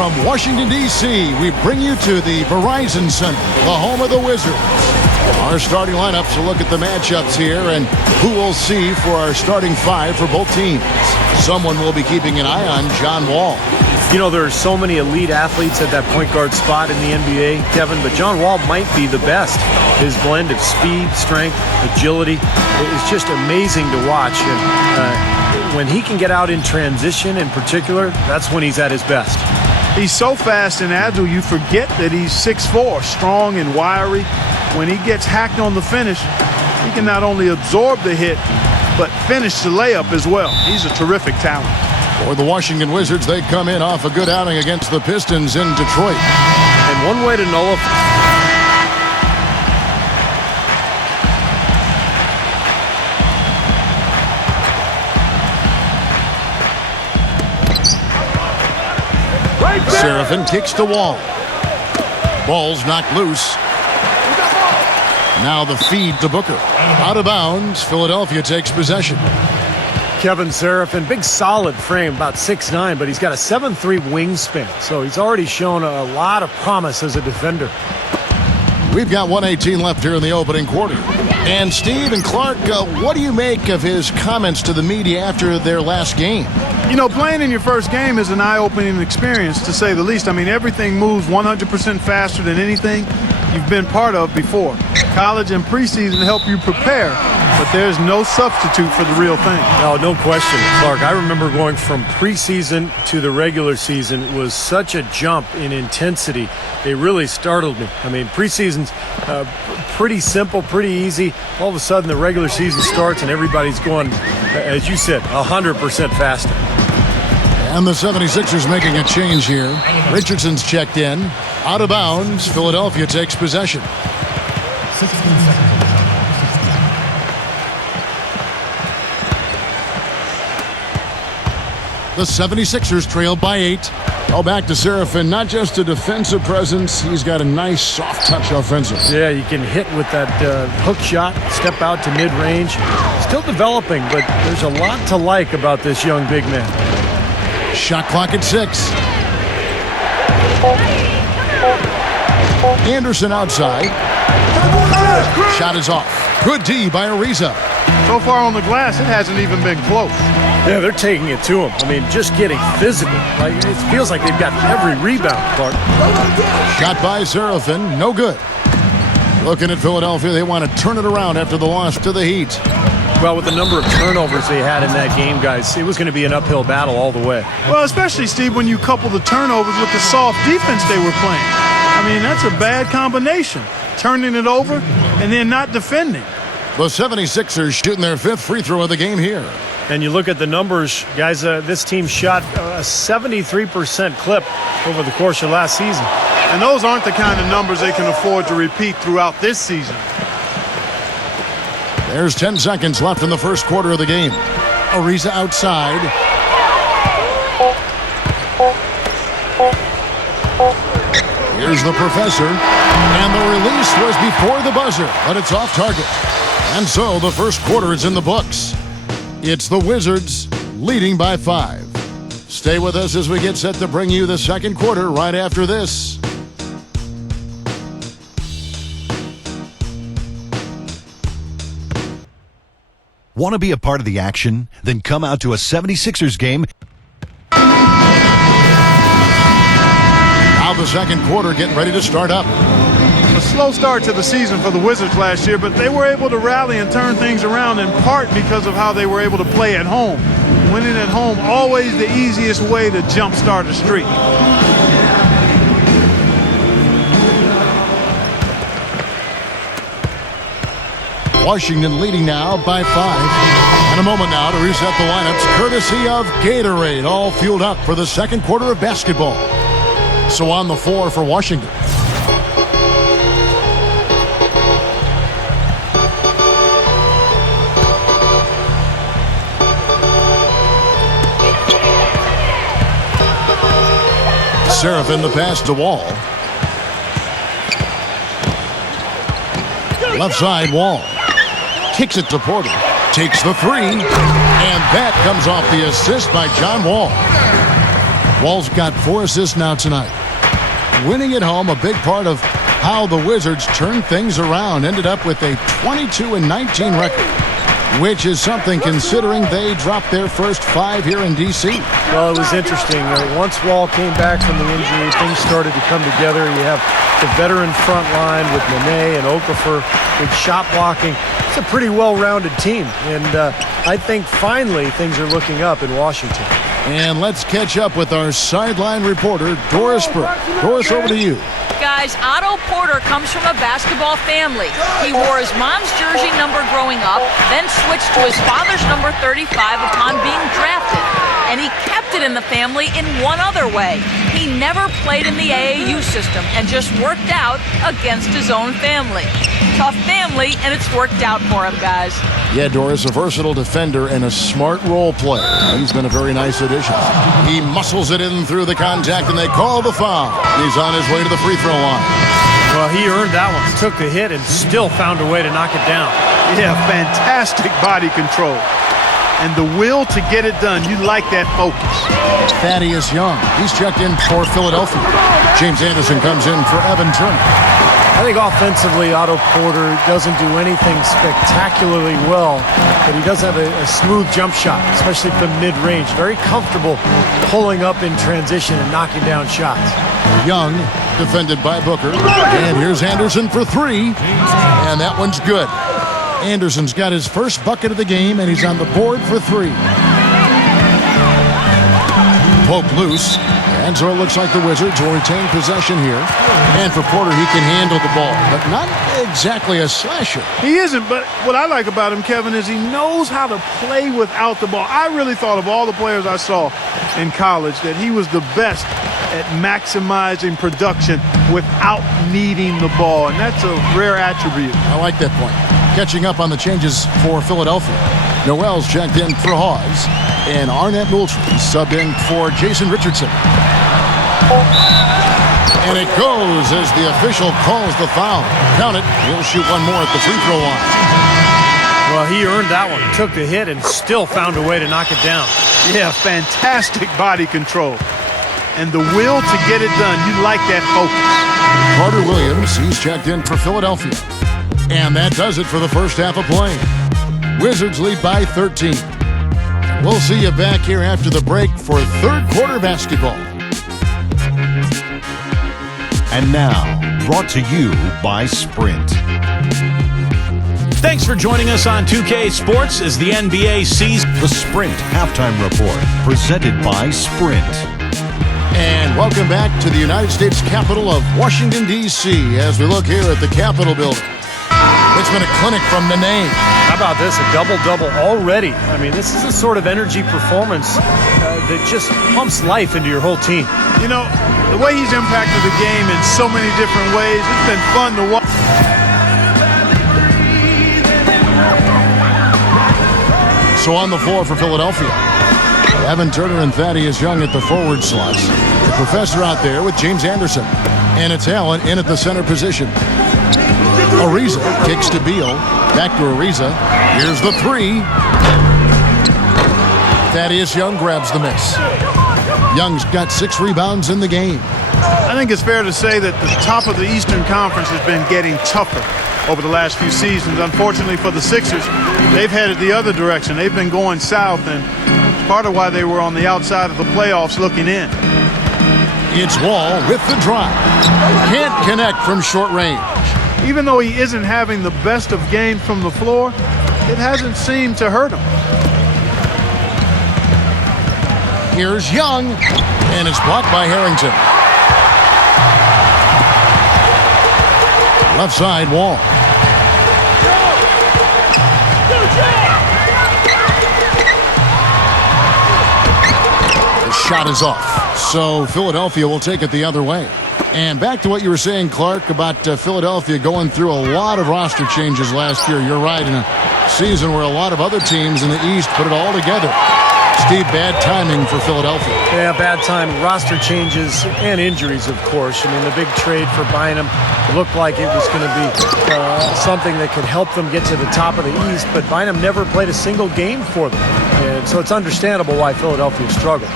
from Washington, D.C., we bring you to the Verizon Center, the home of the Wizards. Our starting lineups will look at the matchups here and who we'll see for our starting five for both teams. Someone we'll be keeping an eye on, John Wall. You know, there are so many elite athletes at that point guard spot in the NBA, Kevin, but John Wall might be the best. His blend of speed, strength, agility is just amazing to watch. And when he can get out in transition in particular, that's when he's at his best. He's so fast and agile, you forget that he's 6'4", strong and wiry. When he gets hacked on the finish, he can not only absorb the hit, but finish the layup as well. He's a terrific talent. For the Washington Wizards, they come in off a good outing against the Pistons in Detroit. And one way to nullify... Seraphin kicks the Wall. Ball's knocked loose. Now the feed to Booker. Out of bounds, Philadelphia takes possession. Kevin Seraphin, big solid frame, about 6'9", but he's got a 7'3" wingspan, so he's already shown a lot of promise as a defender. We've got 1:18 left here in the opening quarter. And Steve and Clark, what do you make of his comments to the media after their last game? You know, playing in your first game is an eye-opening experience, to say the least. I mean, everything moves 100% faster than anything you've been part of before. College and preseason help you prepare, but there's no substitute for the real thing. No question, Clark. I remember going from preseason to the regular season was such a jump in intensity. It really startled me. I mean, preseason's pretty simple, pretty easy. All of a sudden, the regular season starts and everybody's going, as you said, 100% faster. And the 76ers making a change here. Richardson's checked in. Out of bounds, Philadelphia takes possession. 16 seconds. The 76ers trail by 8. Oh, back to Seraphin. Not just a defensive presence, he's got a nice soft touch offensive. Yeah, you can hit with that hook shot, step out to mid-range. Still developing, but there's a lot to like about this young big man. Shot clock at 6. Anderson outside. Shot is off. Good D by Ariza. So far on the glass, it hasn't even been close. Yeah, they're taking it to him. I mean, just getting physical. Like, it feels like they've got every rebound, Clark. Shot by Seraphin. No good. Looking at Philadelphia, they want to turn it around after the loss to the Heat. Well, with the number of turnovers they had in that game, guys, it was going to be an uphill battle all the way. Well, especially, Steve, when you couple the turnovers with the soft defense they were playing. I mean, that's a bad combination. Turning it over and then not defending. The 76ers shooting their 5th free throw of the game here. And you look at the numbers, guys, this team shot a 73% clip over the course of last season. And those aren't the kind of numbers they can afford to repeat throughout this season. There's 10 seconds left in the first quarter of the game. Ariza outside. Here's the professor. And the release was before the buzzer, but it's off target. And so the first quarter is in the books. It's the Wizards leading by 5. Stay with us as we get set to bring you the second quarter right after this. Want to be a part of the action? Then come out to a 76ers game. Now the second quarter getting ready to start up. A slow start to the season for the Wizards last year, but they were able to rally and turn things around in part because of how they were able to play at home. Winning at home, always the easiest way to jumpstart a streak. Washington leading now by 5. And a moment now to reset the lineups, courtesy of Gatorade, all fueled up for the second quarter of basketball. So on the floor for Washington. Seraphin the pass to Wall. Left side, Wall. Kicks it to Porter. Takes the 3. And that comes off the assist by John Wall. Wall's got 4 assists now tonight. Winning at home, a big part of how the Wizards turned things around. Ended up with a 22-19 record, which is something considering they dropped their first 5 here in D.C. Well, it was interesting. Once Wall came back from the injury, things started to come together. You have the veteran front line with Nene and Okafor, good shot blocking. It's a pretty well-rounded team, and I think finally things are looking up in Washington. And let's catch up with our sideline reporter, Doris Burke. Doris, over to you. Guys, Otto Porter comes from a basketball family. He wore his mom's jersey number growing up, then switched to his father's number 35 upon being drafted. And he kept it in the family in one other way. He never played in the AAU system and just worked out against his own family. Tough family, and it's worked out for him, guys. Yeah, Doris, a versatile defender and a smart role player. He's been a very nice addition. He muscles it in through the contact, and they call the foul. He's on his way to the free throw line. Well, he earned that one. Took the hit and still found a way to knock it down. Yeah, fantastic body control. And the will to get it done. You like that focus. Thaddeus Young, he's checked in for Philadelphia. James Anderson comes in for Evan Turner. I think offensively, Otto Porter doesn't do anything spectacularly well, but he does have a smooth jump shot, especially from mid-range. Very comfortable pulling up in transition and knocking down shots. Young, defended by Booker. And here's Anderson for 3. And that one's good. Anderson's got his first bucket of the game, and he's on the board for 3. Pope loose. And so it looks like the Wizards will retain possession here. And for Porter, he can handle the ball, but not exactly a slasher. He isn't, but what I like about him, Kevin, is he knows how to play without the ball. I really thought of all the players I saw in college that he was the best at maximizing production without needing the ball, and that's a rare attribute. I like that point. Catching up on the changes for Philadelphia. Noel's checked in for Hawes, and Arnett Moultrie subbed in for Jason Richardson. And it goes as the official calls the foul. Count it. He'll shoot one more at the free throw line. Well, he earned that one. Took the hit and still found a way to knock it down. Yeah, fantastic body control. And the will to get it done. You like that focus. Carter Williams, he's checked in for Philadelphia. And that does it for the first half of play. Wizards lead by 13. We'll see you back here after the break for third quarter basketball. And now, brought to you by Sprint. Thanks for joining us on 2K Sports as the NBA sees The Sprint Halftime Report, presented by Sprint. And welcome back to the United States capital of Washington, D.C. as we look here at the Capitol building. It's been a clinic from Nene. How about this? A double-double already. I mean, this is a sort of energy performance that just pumps life into your whole team. You know, the way he's impacted the game in so many different ways, it's been fun to watch. So on the floor for Philadelphia, Evan Turner and Thaddeus Young at the forward slots. The professor out there with James Anderson. And it's Allen in at the center position. Ariza kicks to Beal. Back to Ariza. Here's the 3. Thaddeus Young grabs the miss. Young's got 6 rebounds in the game. I think it's fair to say that the top of the Eastern Conference has been getting tougher over the last few seasons. Unfortunately for the Sixers, they've headed the other direction. They've been going south, and it's part of why they were on the outside of the playoffs looking in. It's Wall with the drive. Can't connect from short range. Even though he isn't having the best of games from the floor, it hasn't seemed to hurt him. Here's Young, and it's blocked by Harrington. Left side, Wall. The shot is off, so Philadelphia will take it the other way. And back to what you were saying, Clark, about Philadelphia going through a lot of roster changes last year. You're right, in a season where a lot of other teams in the East put it all together. Steve, bad timing for Philadelphia. Yeah, bad timing. Roster changes and injuries, of course. I mean, the big trade for Bynum looked like it was going to be something that could help them get to the top of the East, but Bynum never played a single game for them. And so it's understandable why Philadelphia struggled.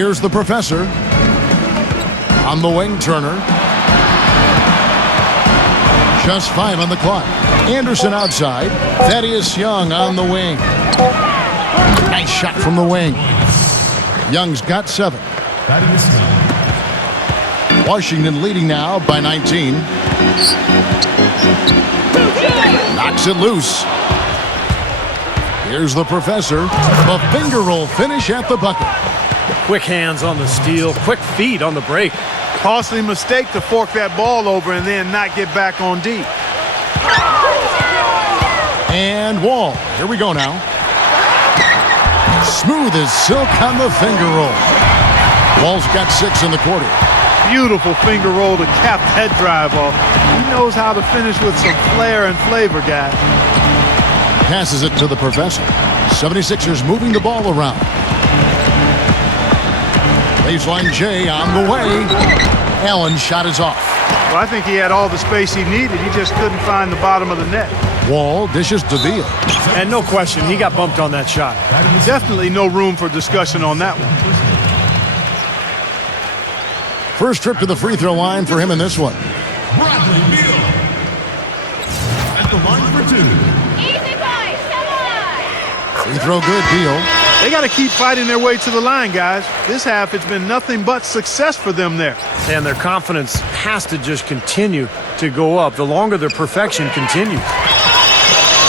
Here's the professor. On the wing, Turner. Just 5 on the clock. Anderson outside. Thaddeus Young on the wing. Nice shot from the wing. Young's got 7. Washington leading now by 19. Knocks it loose. Here's the professor. The finger roll finish at the bucket. Quick hands on the steal, quick feet on the break. Costly mistake to fork that ball over and then not get back on deep. And Wall. Here we go now. Smooth as silk on the finger roll. Wall's got 6 in the quarter. Beautiful finger roll to cap that drive off. He knows how to finish with some flair and flavor, guys. Passes it to the professor. 76ers moving the ball around. Baseline J on the way. Allen's shot is off. Well, I think he had all the space he needed. He just couldn't find the bottom of the net. Wall dishes to Beal. And no question, he got bumped on that shot. Definitely no room for discussion on that one. First trip to the free throw line for him in this one. Bradley Beal at the line for 2. Easy boys, come on! Free throw good, Beal. They got to keep fighting their way to the line, guys. This half, it's been nothing but success for them there. And their confidence has to just continue to go up the longer their perfection continues.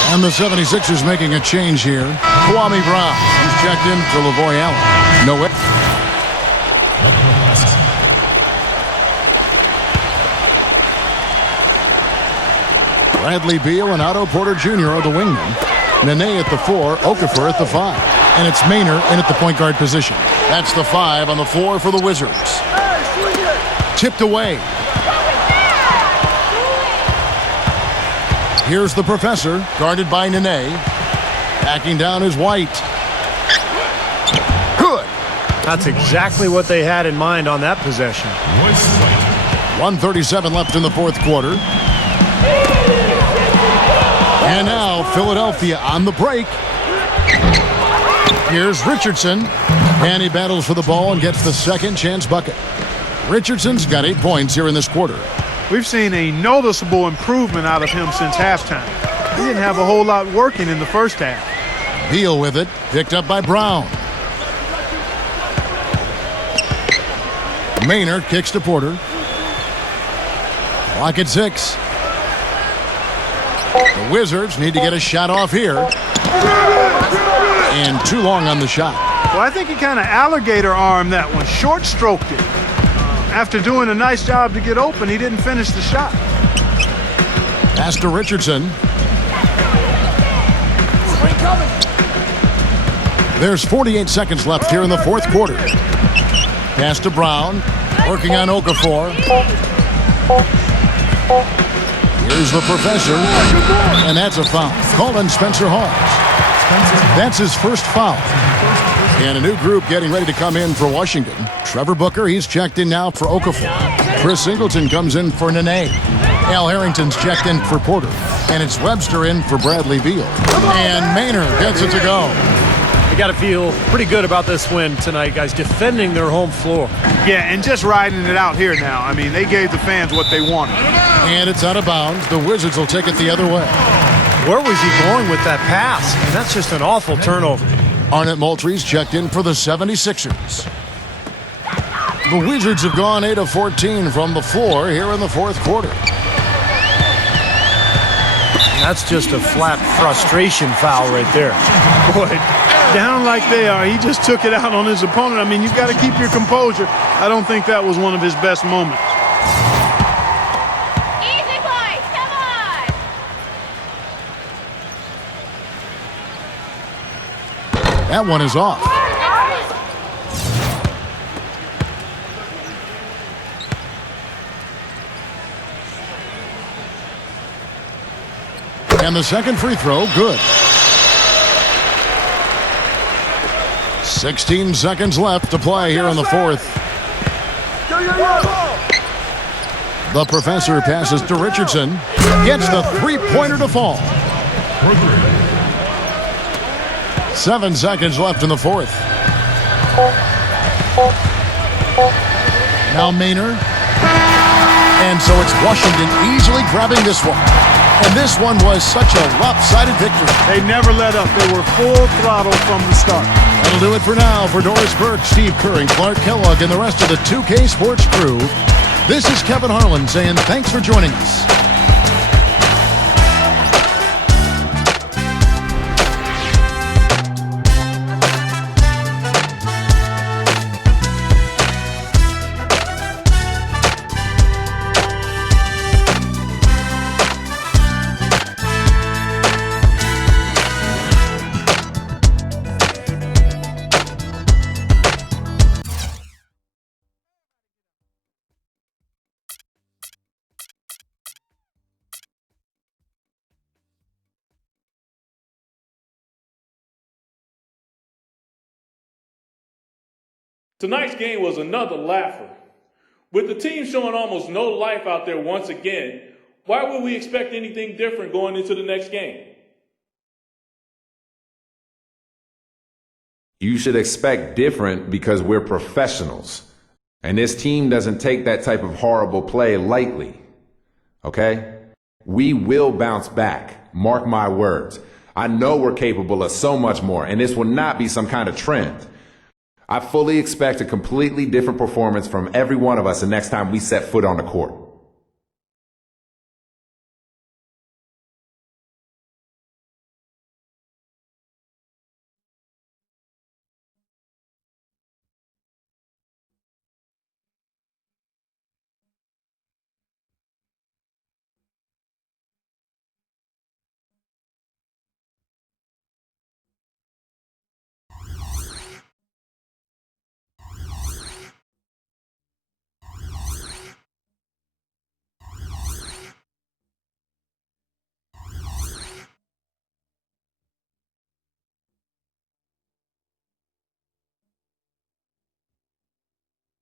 And the 76ers making a change here. Kwame Brown. He's checked in for Lavoy Allen. No way. Bradley Beal and Otto Porter Jr. are the wingmen. Nene at the 4, Okafor at the 5. And it's Maynard in at the point guard position. That's the 5 on the floor for the Wizards. Tipped away. Here's the professor, guarded by Nene. Backing down is White. Good. That's exactly what they had in mind on that possession. 1:37 left in the fourth quarter. And now Philadelphia on the break. Here's Richardson. And he battles for the ball and gets the second chance bucket. Richardson's got 8 points here in this quarter. We've seen a noticeable improvement out of him since halftime. He didn't have a whole lot working in the first half. Beal with it, picked up by Brown. Maynard kicks to Porter. Clock at 6. The Wizards need to get a shot off here. And too long on the shot. Well, I think he kind of alligator armed that one, short stroked it. After doing a nice job to get open, he didn't finish the shot. Pass to Richardson. There's 48 seconds left here in the fourth quarter. Pass to Brown. Working on Okafor. Here's the professor. And that's a foul. Called on Spencer Hawes. That's his first foul. And a new group getting ready to come in for Washington. Trevor Booker, he's checked in now for Okafor. Chris Singleton comes in for Nene. Al Harrington's checked in for Porter. And it's Webster in for Bradley Beal. And Maynard gets it to go. They got to feel pretty good about this win tonight, guys, defending their home floor. Yeah, and just riding it out here now. I mean, they gave the fans what they wanted. And it's out of bounds. The Wizards will take it the other way. Where was he going with that pass? And that's just an awful turnover. Arnett Moultrie's checked in for the 76ers. The Wizards have gone 8 of 14 from the floor here in the fourth quarter. That's just a flat frustration foul right there. Boy, down like they are, he just took it out on his opponent. I mean, you've got to keep your composure. I don't think that was one of his best moments. Easy boys, come on! That one is off. And the second free throw, good. 16 seconds left to play here in the fourth. The professor passes to Richardson. Gets the three-pointer to fall. 7 seconds left in the fourth. Now Maynard. And so it's Washington easily grabbing this one. And this one was such a lopsided victory. They never let up. They were full throttle from the start. That'll do it for now. For Doris Burke, Steve Curran, Clark Kellogg, and the rest of the 2K Sports crew, this is Kevin Harlan saying thanks for joining us. Tonight's game was another laugher. With the team showing almost no life out there once again, why would we expect anything different going into the next game? You should expect different because we're professionals. And this team doesn't take that type of horrible play lightly. Okay? We will bounce back. Mark my words. I know we're capable of so much more, and this will not be some kind of trend. I fully expect a completely different performance from every one of us the next time we set foot on the court.